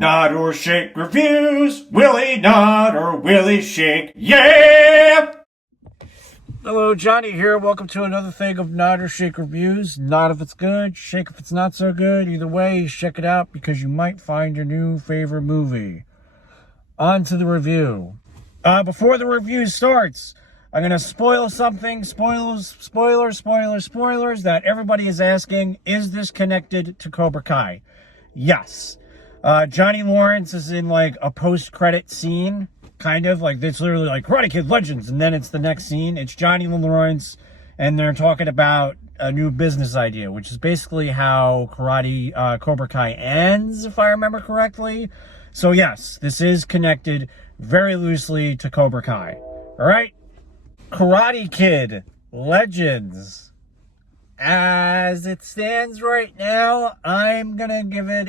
Nod or Shake reviews. Willie nod or Willie shake. Yeah! Hello, Johnny here. Welcome to another thing of Nod or Shake reviews. Nod if it's good, shake if it's not so good. Either way, check it out because you might find your new favorite movie. On to the review. Before the review starts, I'm going to spoil something. Spoilers that everybody is asking. Is this connected to Cobra Kai? Yes. Johnny Lawrence is in like a post-credit scene, kind of like it's literally like Karate Kid Legends, and then it's the next scene. It's Johnny Lawrence, and they're talking about a new business idea, which is basically how Cobra Kai ends, if I remember correctly. So yes, this is connected very loosely to Cobra Kai. All right, Karate Kid Legends. As it stands right now, I'm gonna give it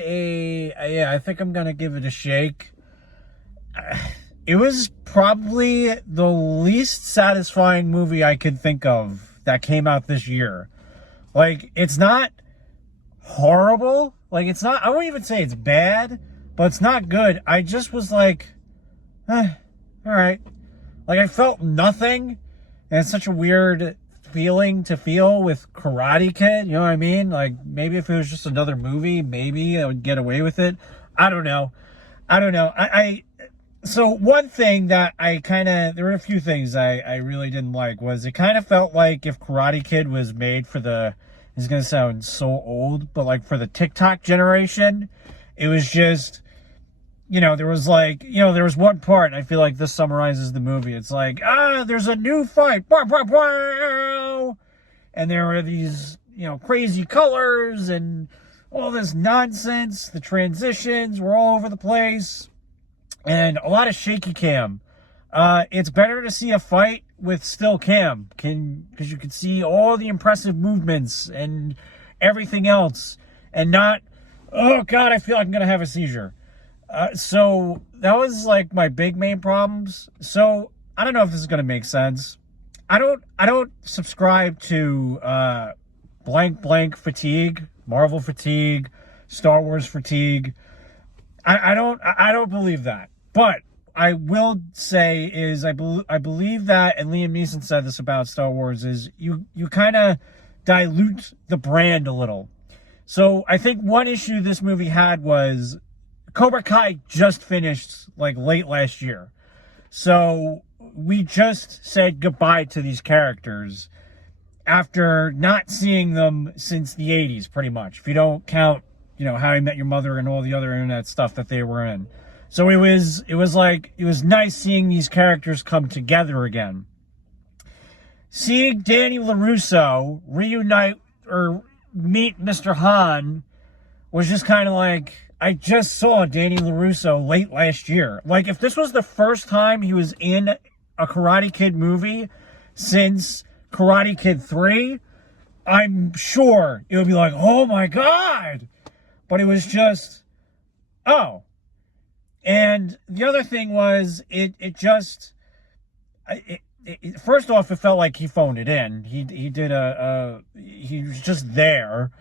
I think I'm gonna give it a shake. It was probably the least satisfying movie I could think of that came out this year. Like, it's not horrible. Like, it's not, I won't even say it's bad, but it's not good. I just was like, all right. Like, I felt nothing, and it's such a weird feeling to feel with Karate Kid, you know what I mean? Like, maybe if it was just another movie, maybe I would get away with it. I don't know. So one thing that there were a few things I really didn't like was it kind of felt like if Karate Kid was made for it's gonna sound so old, but like for the TikTok generation. It was just, there was one part, and I feel like this summarizes the movie. It's like, there's a new fight. Blah, blah, blah. And there were these, crazy colors and all this nonsense. The transitions were all over the place. And a lot of shaky cam. It's better to see a fight with still cam, because you can see all the impressive movements and everything else. And not, oh God, I feel like I'm going to have a seizure. So that was like my big main problems. So I don't know if this is going to make sense. I don't subscribe to blank fatigue, Marvel fatigue, Star Wars fatigue. I don't believe that. But I will say is I believe that, and Liam Neeson said this about Star Wars, is you kind of dilute the brand a little. So I think one issue this movie had was Cobra Kai just finished like late last year. So we just said goodbye to these characters after not seeing them since the 80s, pretty much. If you don't count, How I Met Your Mother and all the other internet stuff that they were in. So it was nice seeing these characters come together again. Seeing Danny LaRusso reunite or meet Mr. Han was just kind of like, I just saw Danny LaRusso late last year. Like, if this was the first time he was in a Karate Kid movie since Karate Kid 3, I'm sure it would be like, oh my God. But it was just, oh. And the other thing was, first off, it felt like he phoned it in. He was just there.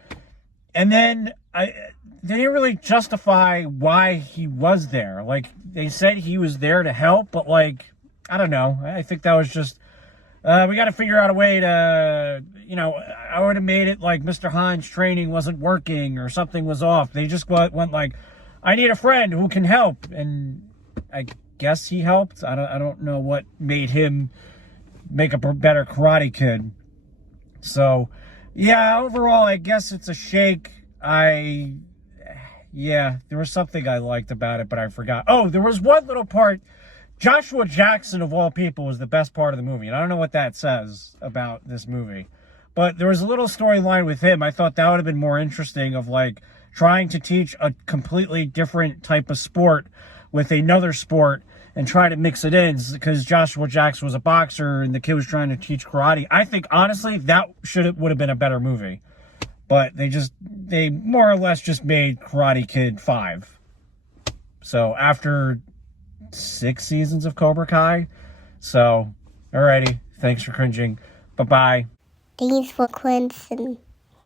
And then they didn't really justify why he was there. Like, they said he was there to help, but like, I don't know. I think that was just, we got to figure out a way to, I would have made it like Mr. Han's training wasn't working or something was off. They just went like, I need a friend who can help. And I guess he helped. I don't know what made him make a better Karate Kid. So, yeah, overall, I guess it's a shake. There was something I liked about it, but I forgot. Oh, there was one little part. Joshua Jackson, of all people, was the best part of the movie. And I don't know what that says about this movie. But there was a little storyline with him. I thought that would have been more interesting, of like trying to teach a completely different type of sport with another sport and try to mix it in, because Joshua Jackson was a boxer and the kid was trying to teach karate. I think, honestly, that would have been a better movie. But they more or less just made Karate Kid 5. So after 6 seasons of Cobra Kai. So, alrighty. Thanks for cringing. Bye-bye. Thanks for Quincy.